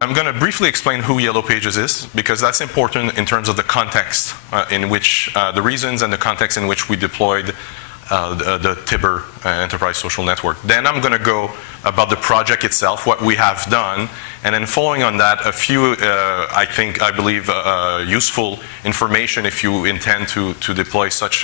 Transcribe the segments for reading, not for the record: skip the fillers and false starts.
I'm going to briefly explain who Yellow Pages is, because that's important in terms of the context in which, the reasons and the context in which we deployed the tibbr Enterprise Social Network. Then I'm going to go about the project itself, what we have done, and then following on that, a few, I believe, useful information if you intend to deploy such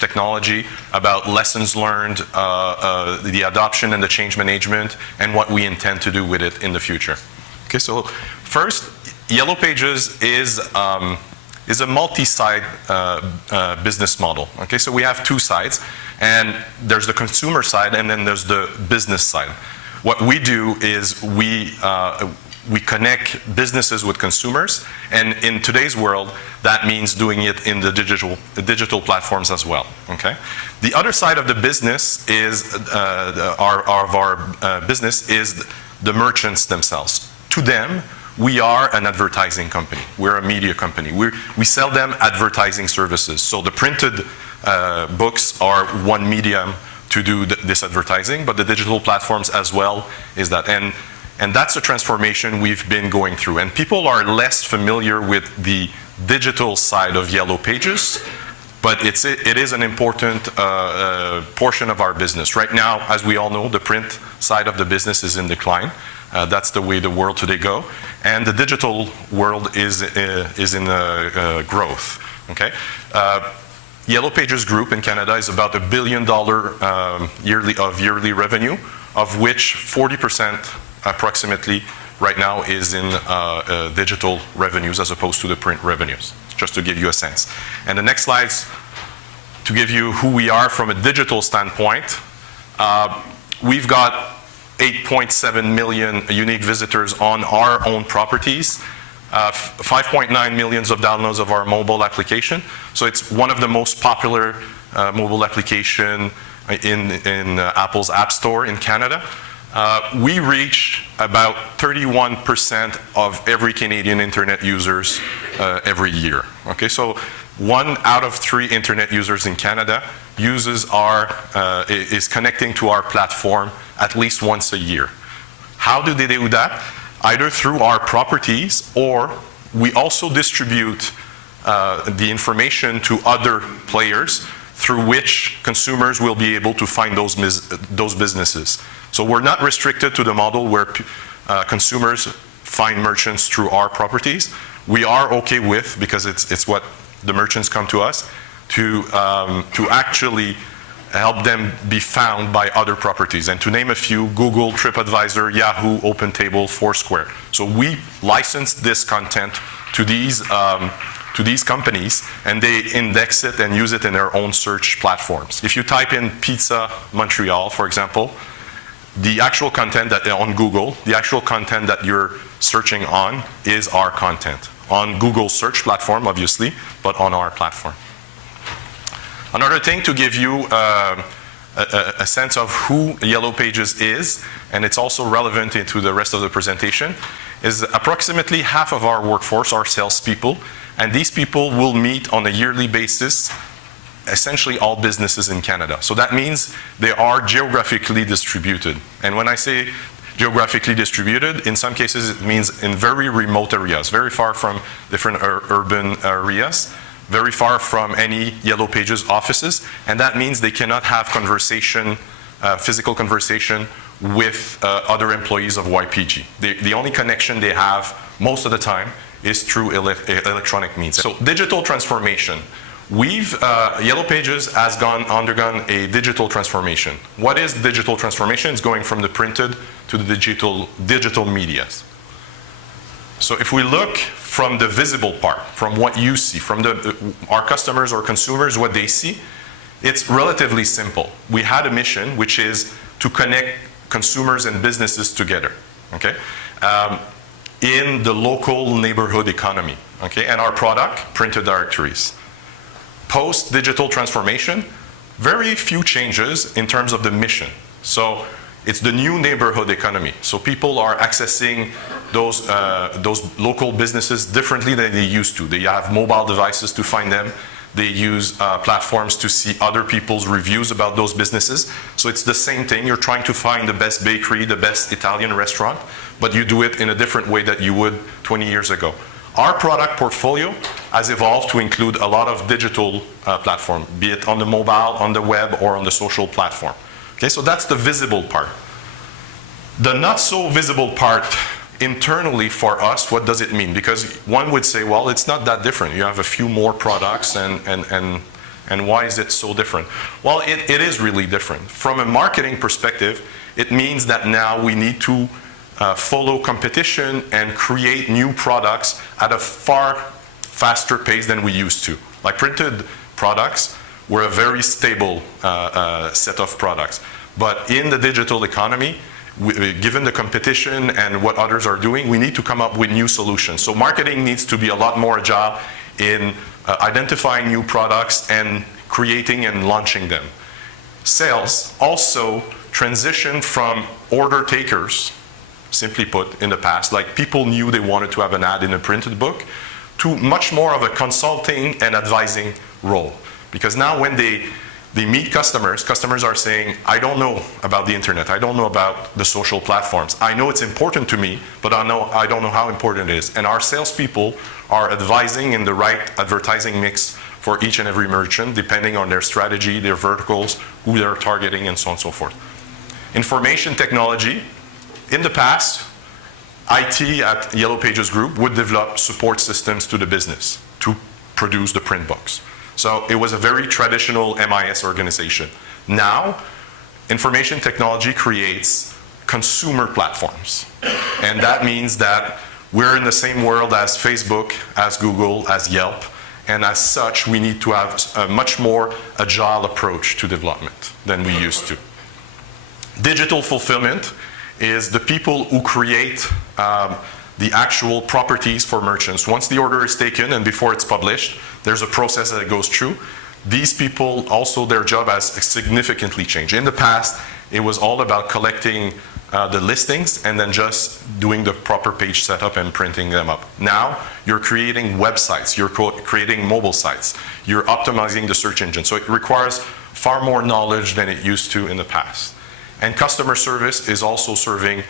technology, about lessons learned, the adoption and the change management, and what we intend to do with it in the future. Okay, so first, Yellow Pages is a multi-side business model. Okay, so we have two sides, and there's the consumer side, and then there's the business side. What we do is we connect businesses with consumers, and in today's world, that means doing it in the digital platforms as well. Okay, the other side of the business is our business is the merchants themselves. To them, we are an advertising company. We're a media company. We sell them advertising services. So the printed books are one medium to do this advertising, but the digital platforms as well is that. And that's a transformation we've been going through. And people are less familiar with the digital side of Yellow Pages, but it is an important portion of our business. Right now, as we all know, the print side of the business is in decline. That's the way the world today go, and the digital world is in growth. Okay, Yellow Pages Group in Canada is about $1 billion yearly revenue, of which 40% approximately right now is in digital revenues as opposed to the print revenues. Just to give you a sense. And the next slides to give you who we are from a digital standpoint. We've got 8.7 million unique visitors on our own properties, 5.9 million of downloads of our mobile application. So it's one of the most popular mobile application in Apple's App Store in Canada. We reach about 31% of every Canadian internet users every year. Okay, so 1 out of 3 internet users in Canada is connecting to our platform at least once a year. How do they do that? Either through our properties, or we also distribute the information to other players through which consumers will be able to find those businesses. So we're not restricted to the model where consumers find merchants through our properties. We are okay with, because it's what the merchants come to us, to actually help them be found by other properties. And to name a few, Google, TripAdvisor, Yahoo, OpenTable, Foursquare. So we license this content to these companies, and they index it and use it in their own search platforms. If you type in Pizza Montreal, for example, the actual content that on Google, the actual content that you're searching on is our content. On Google's search platform, obviously, but on our platform. Another thing to give you a sense of who Yellow Pages is, and it's also relevant into the rest of the presentation, is approximately half of our workforce are salespeople, and these people will meet on a yearly basis essentially all businesses in Canada. So that means they are geographically distributed. And when I say geographically distributed, in some cases it means in very remote areas, very far from different urban areas, very far from any Yellow Pages offices, and that means they cannot have physical conversation with other employees of YPG. The only connection they have most of the time is through electronic means. So digital transformation. Yellow Pages has undergone a digital transformation. What is digital transformation? It's going from the printed to the digital medias. So if we look from the visible part, from what you see, from our customers or consumers, what they see, it's relatively simple. We had a mission, which is to connect consumers and businesses together, okay, in the local neighborhood economy, okay, and our product, printed directories. Post-digital transformation, very few changes in terms of the mission. So it's the new neighborhood economy. So people are accessing those local businesses differently than they used to. They have mobile devices to find them. They use platforms to see other people's reviews about those businesses. So it's the same thing. You're trying to find the best bakery, the best Italian restaurant, but you do it in a different way that you would 20 years ago. Our product portfolio has evolved to include a lot of digital platform, be it on the mobile, on the web, or on the social platform. Okay, so that's the visible part. The not so visible part internally for us, what does it mean? Because one would say, well, it's not that different. You have a few more products, and why is it so different? Well, it is really different. From a marketing perspective, it means that now we need to follow competition and create new products at a far faster pace than we used to. Like printed products were a very stable set of products. But in the digital economy, given the competition and what others are doing, we need to come up with new solutions. So marketing needs to be a lot more agile in identifying new products and creating and launching them. Sales also transition from order takers, simply put, in the past, like people knew they wanted to have an ad in a printed book, to much more of a consulting and advising role. Because now when they meet customers, customers are saying, I don't know about the internet, I don't know about the social platforms. I know it's important to me, but I don't know how important it is. And our salespeople are advising in the right advertising mix for each and every merchant, depending on their strategy, their verticals, who they're targeting, and so on and so forth. Information technology. In the past, IT at Yellow Pages Group would develop support systems to the business to produce the print books. So it was a very traditional MIS organization. Now, information technology creates consumer platforms. And that means that we're in the same world as Facebook, as Google, as Yelp. And as such, we need to have a much more agile approach to development than we used to. Digital fulfillment is the people who create the actual properties for merchants. Once the order is taken and before it's published, there's a process that goes through. These people, also their job has significantly changed. In the past, it was all about collecting the listings and then just doing the proper page setup and printing them up. Now, you're creating websites, you're creating mobile sites, you're optimizing the search engine. So it requires far more knowledge than it used to in the past. And customer service is also serving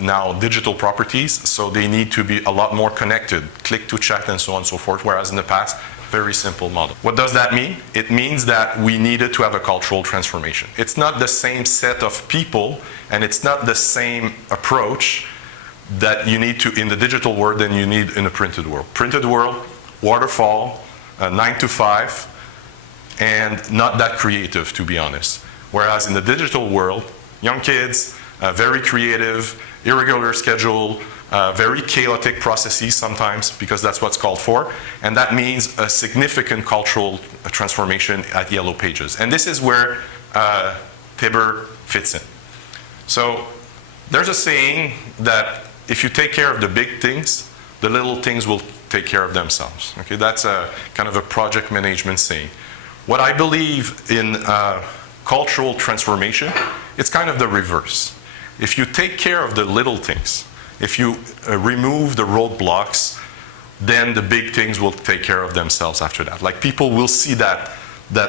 now digital properties, so they need to be a lot more connected, click to chat and so on and so forth, whereas in the past, very simple model. What does that mean? It means that we needed to have a cultural transformation. It's not the same set of people, and it's not the same approach that you need to in the digital world than you need in the printed world. Printed world, waterfall, 9 to 5, and not that creative, to be honest. Whereas in the digital world, young kids, very creative, irregular schedule, very chaotic processes sometimes, because that's what's called for. And that means a significant cultural transformation at Yellow Pages. And this is where tibbr fits in. So there's a saying that if you take care of the big things, the little things will take care of themselves. Okay, that's a kind of a project management saying. What I believe in cultural transformation, it's kind of the reverse. If you take care of the little things, if you remove the roadblocks, then the big things will take care of themselves after that. Like people will see that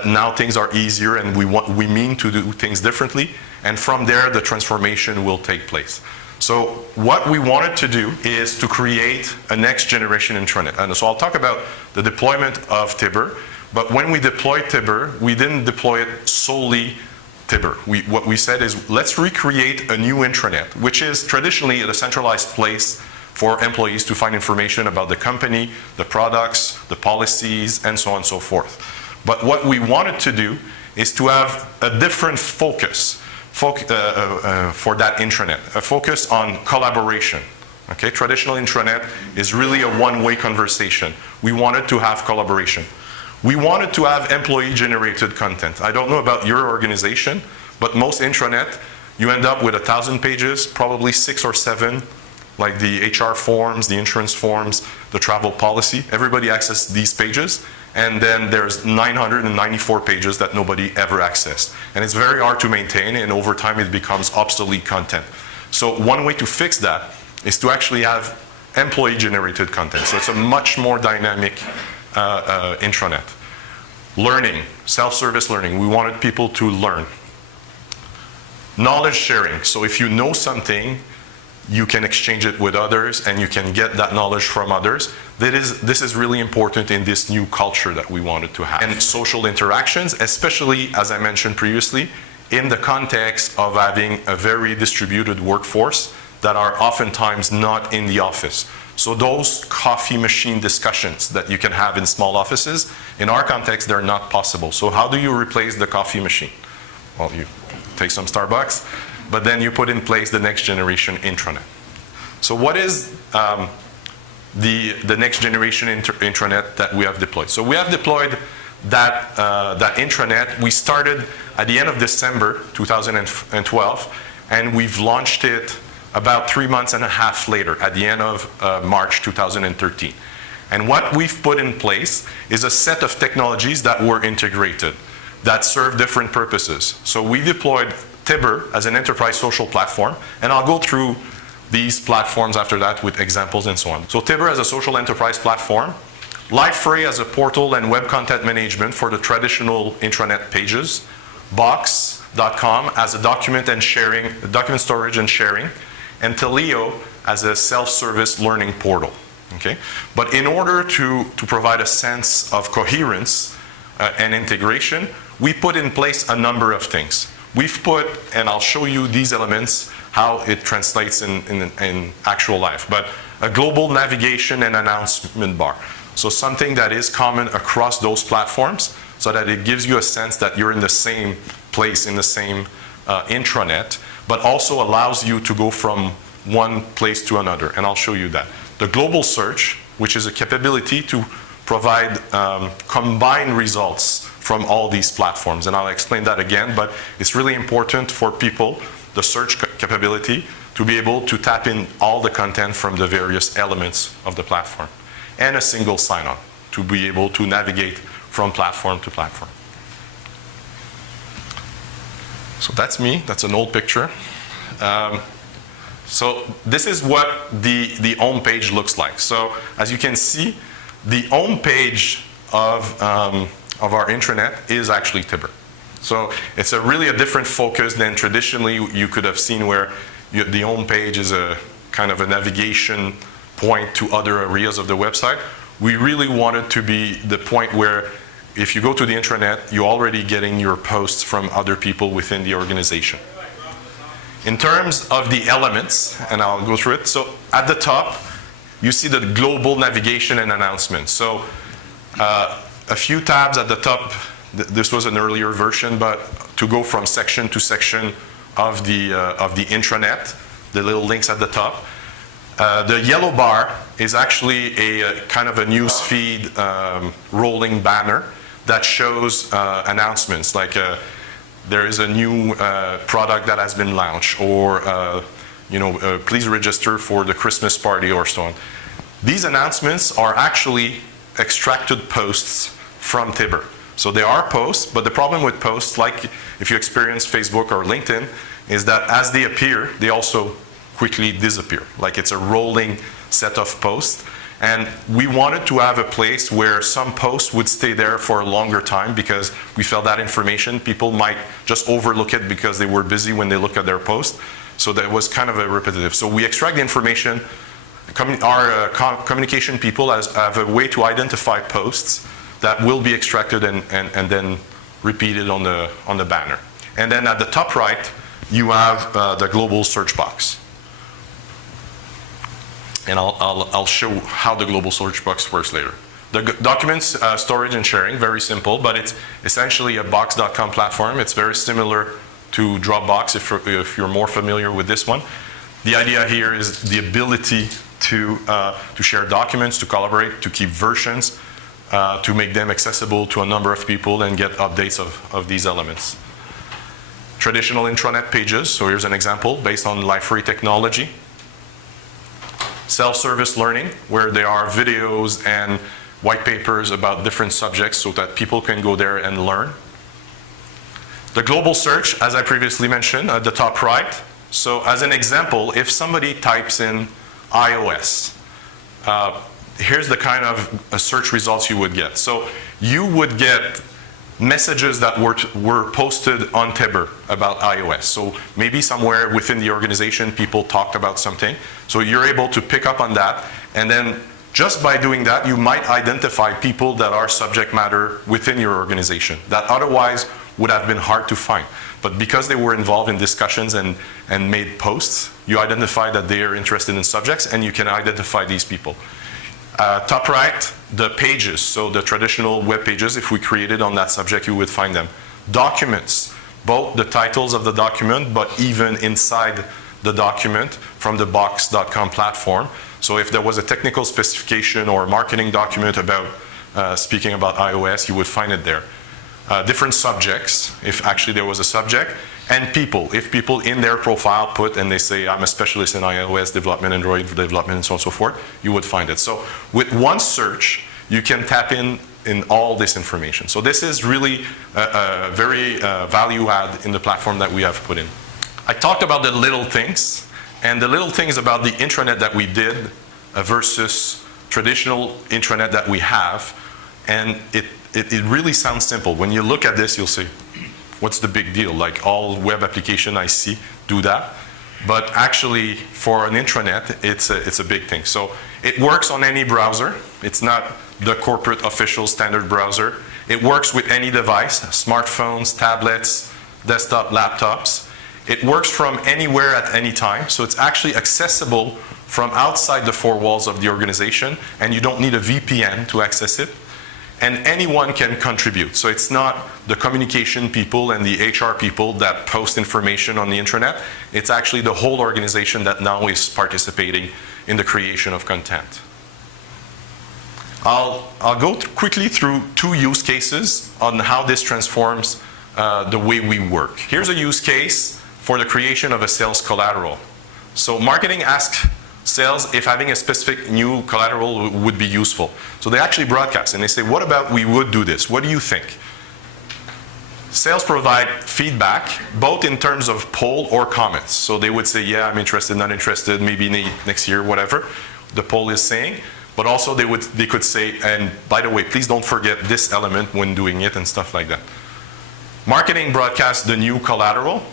now things are easier and we mean to do things differently, and from there the transformation will take place. So what we wanted to do is to create a next generation intranet. And so I'll talk about the deployment of tibbr, but when we deployed tibbr, we didn't deploy it solely tibbr. What we said is, let's recreate a new intranet, which is traditionally a centralized place for employees to find information about the company, the products, the policies, and so on and so forth. But what we wanted to do is to have a different focus for that intranet, a focus on collaboration. Okay, traditional intranet is really a one-way conversation. We wanted to have collaboration. We wanted to have employee-generated content. I don't know about your organization, but most intranet, you end up with 1,000 pages, probably 6 or 7, like the HR forms, the insurance forms, the travel policy. Everybody accesses these pages, and then there's 994 pages that nobody ever accessed. And it's very hard to maintain, and over time it becomes obsolete content. So one way to fix that is to actually have employee-generated content. So it's a much more dynamic intranet. Learning, self-service learning. We wanted people to learn. Knowledge sharing. So if you know something, you can exchange it with others and you can get that knowledge from others. This is really important in this new culture that we wanted to have. And social interactions, especially, as I mentioned previously, in the context of having a very distributed workforce that are oftentimes not in the office. So those coffee machine discussions that you can have in small offices, in our context, they're not possible. So how do you replace the coffee machine? Well, you take some Starbucks, but then you put in place the next generation intranet. So what is the next generation intranet that we have deployed? So we have deployed that intranet. We started at the end of December 2012, and we've launched it about 3 months and a half later, at the end of March 2013. And what we've put in place is a set of technologies that were integrated, that serve different purposes. So we deployed tibbr as an enterprise social platform, and I'll go through these platforms after that with examples and so on. So tibbr as a social enterprise platform, Liferay as a portal and web content management for the traditional intranet pages, Box.com as a document storage and sharing, and Teleo as a self-service learning portal. Okay? But in order to provide a sense of coherence and integration, we put in place a number of things. We've put, and I'll show you these elements, how it translates in actual life, but a global navigation and announcement bar. So something that is common across those platforms so that it gives you a sense that you're in the same place, in the same intranet, but also allows you to go from one place to another, and I'll show you that. The global search, which is a capability to provide combined results from all these platforms, and I'll explain that again, but it's really important for people, the search capability, to be able to tap in all the content from the various elements of the platform, and a single sign-on to be able to navigate from platform to platform. So that's me, that's an old picture. So this is what the home page looks like. So as you can see, the home page of our intranet is actually tibbr. So it's really a different focus than traditionally you could have seen, where the home page is a kind of a navigation point to other areas of the website. We really wanted to be the point where if you go to the intranet, you're already getting your posts from other people within the organization. In terms of the elements, and I'll go through it, so at the top, you see the global navigation and announcement. So a few tabs at the top, this was an earlier version, but to go from section to section of the intranet, the little links at the top. The yellow bar is actually a kind of a news feed rolling banner that shows announcements, like there is a new product that has been launched, or please register for the Christmas party, or so on. These announcements are actually extracted posts from tibbr. So they are posts, but the problem with posts, like if you experience Facebook or LinkedIn, is that as they appear, they also quickly disappear. Like it's a rolling set of posts. And we wanted to have a place where some posts would stay there for a longer time, because we felt that information, people might just overlook it because they were busy when they look at their post. So that was kind of a repetitive. So we extract the information. Our communication people have a way to identify posts that will be extracted and then repeated on the banner. And then at the top right, you have the global search box. And I'll show how the global search box works later. The documents storage and sharing, very simple, but it's essentially a Box.com platform. It's very similar to Dropbox if you're more familiar with this one. The idea here is the ability to share documents, to collaborate, to keep versions, to make them accessible to a number of people and get updates of these elements. Traditional intranet pages, so here's an example based on Liferay technology. Self-service learning, where there are videos and white papers about different subjects so that people can go there and learn. The global search, as I previously mentioned, at the top right. So as an example, if somebody types in iOS, here's the kind of search results you would get. So you would get messages that were posted on tibbr about iOS. So maybe somewhere within the organization, people talked about something. So you're able to pick up on that. And then just by doing that, you might identify people that are subject matter within your organization that otherwise would have been hard to find. But because they were involved in discussions and made posts, you identify that they are interested in subjects, and you can identify these people. Top right, the pages, so the traditional web pages, if we created on that subject, you would find them. Documents, both the titles of the document, but even inside the document from the box.com platform. So if there was a technical specification or a marketing document about speaking about iOS, you would find it there. Different subjects, if actually there was a subject, and people. If people in their profile put, and they say, I'm a specialist in iOS development, Android development, and so on and so forth, you would find it. So with one search, you can tap in all this information. So this is really a very value add in the platform that we have put in. I talked about the little things, and the little things about the intranet that we did versus traditional intranet that we have, and it really sounds simple. When you look at this, you'll say, what's the big deal? Like all web application I see do that. But actually, for an intranet, it's a big thing. So it works on any browser. It's not the corporate official standard browser. It works with any device, smartphones, tablets, desktop, laptops. It works from anywhere at any time. So it's actually accessible from outside the four walls of the organization, and you don't need a VPN to access it. And anyone can contribute. So it's not the communication people and the HR people that post information on the intranet. It's actually the whole organization that now is participating in the creation of content. I'll go quickly through two use cases on how this transforms the way we work. Here's a use case for the creation of a sales collateral. So marketing asks sales if having a specific new collateral would be useful. So they actually broadcast and they say, what about we would do this? What do you think? Sales provide feedback, both in terms of poll or comments. So they would say, yeah, I'm interested, not interested, maybe next year, whatever the poll is saying. But also they could say, and by the way, please don't forget this element when doing it and stuff like that. Marketing broadcasts the new collateral,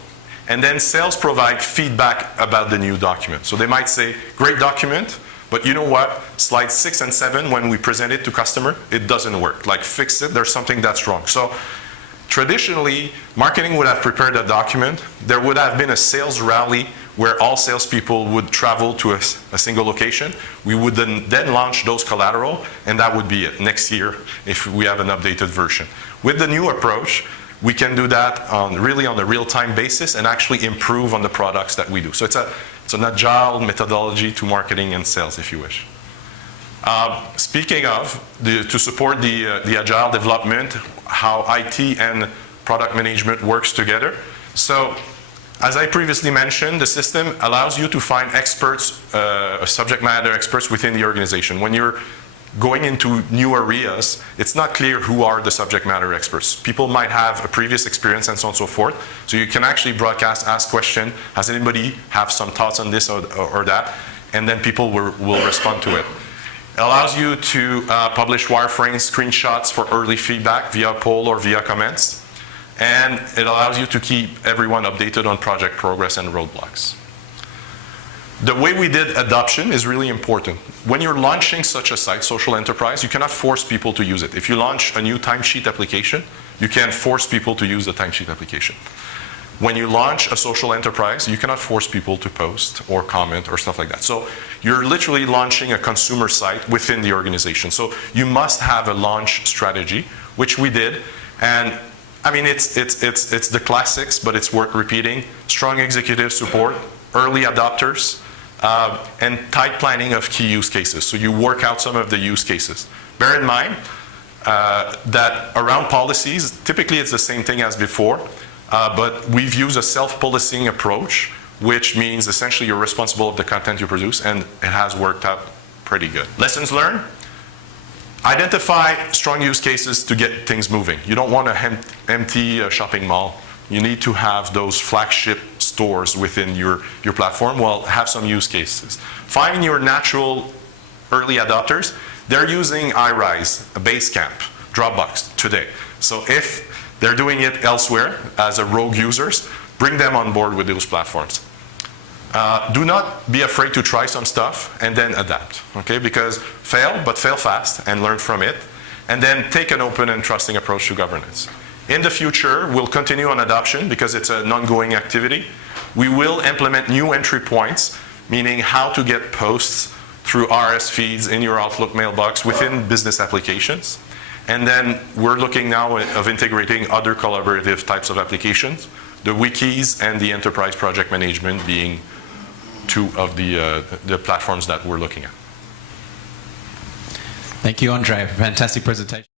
and then sales provide feedback about the new document. So they might say, great document, but you know what? Slides 6 and 7, when we present it to customer, it doesn't work. Like, fix it, there's something that's wrong. So traditionally, marketing would have prepared a document. There would have been a sales rally where all salespeople would travel to a single location. We would then launch those collateral, and that would be it next year if we have an updated version. With the new approach, we can do that really on a real-time basis and actually improve on the products that we do. So it's an agile methodology to marketing and sales, if you wish. Speaking of, to support the agile development, how IT and product management works together. So, as I previously mentioned, the system allows you to find experts, subject matter experts within the organization. When you're going into new areas, it's not clear who are the subject matter experts. People might have a previous experience and so on and so forth. So you can actually broadcast, ask question, has anybody have some thoughts on this or that? And then people will respond to it. It allows you to publish wireframe screenshots for early feedback via poll or via comments. And it allows you to keep everyone updated on project progress and roadblocks. The way we did adoption is really important. When you're launching such a site, social enterprise, you cannot force people to use it. If you launch a new timesheet application, you can't force people to use the timesheet application. When you launch a social enterprise, you cannot force people to post or comment or stuff like that. So you're literally launching a consumer site within the organization. So you must have a launch strategy, which we did. And I mean, it's the classics, but it's worth repeating. Strong executive support, early adopters, and tight planning of key use cases. So you work out some of the use cases. Bear in mind that around policies, typically it's the same thing as before, but we've used a self-policing approach, which means essentially you're responsible of the content you produce, and it has worked out pretty good. Lessons learned. Identify strong use cases to get things moving. You don't want an empty shopping mall. You need to have those flagship stores within your platform. Well, have some use cases. Find your natural early adopters. They're using iRise, Basecamp, Dropbox today. So if they're doing it elsewhere as a rogue users, bring them on board with those platforms. Do not be afraid to try some stuff and then adapt, okay? Because fail, but fail fast and learn from it. And then take an open and trusting approach to governance. In the future, we'll continue on adoption because it's an ongoing activity. We will implement new entry points, meaning how to get posts through RS feeds in your Outlook mailbox within business applications. And then we're looking now of integrating other collaborative types of applications, the wikis and the enterprise project management being two of the platforms that we're looking at. Thank you, Andre. Fantastic presentation.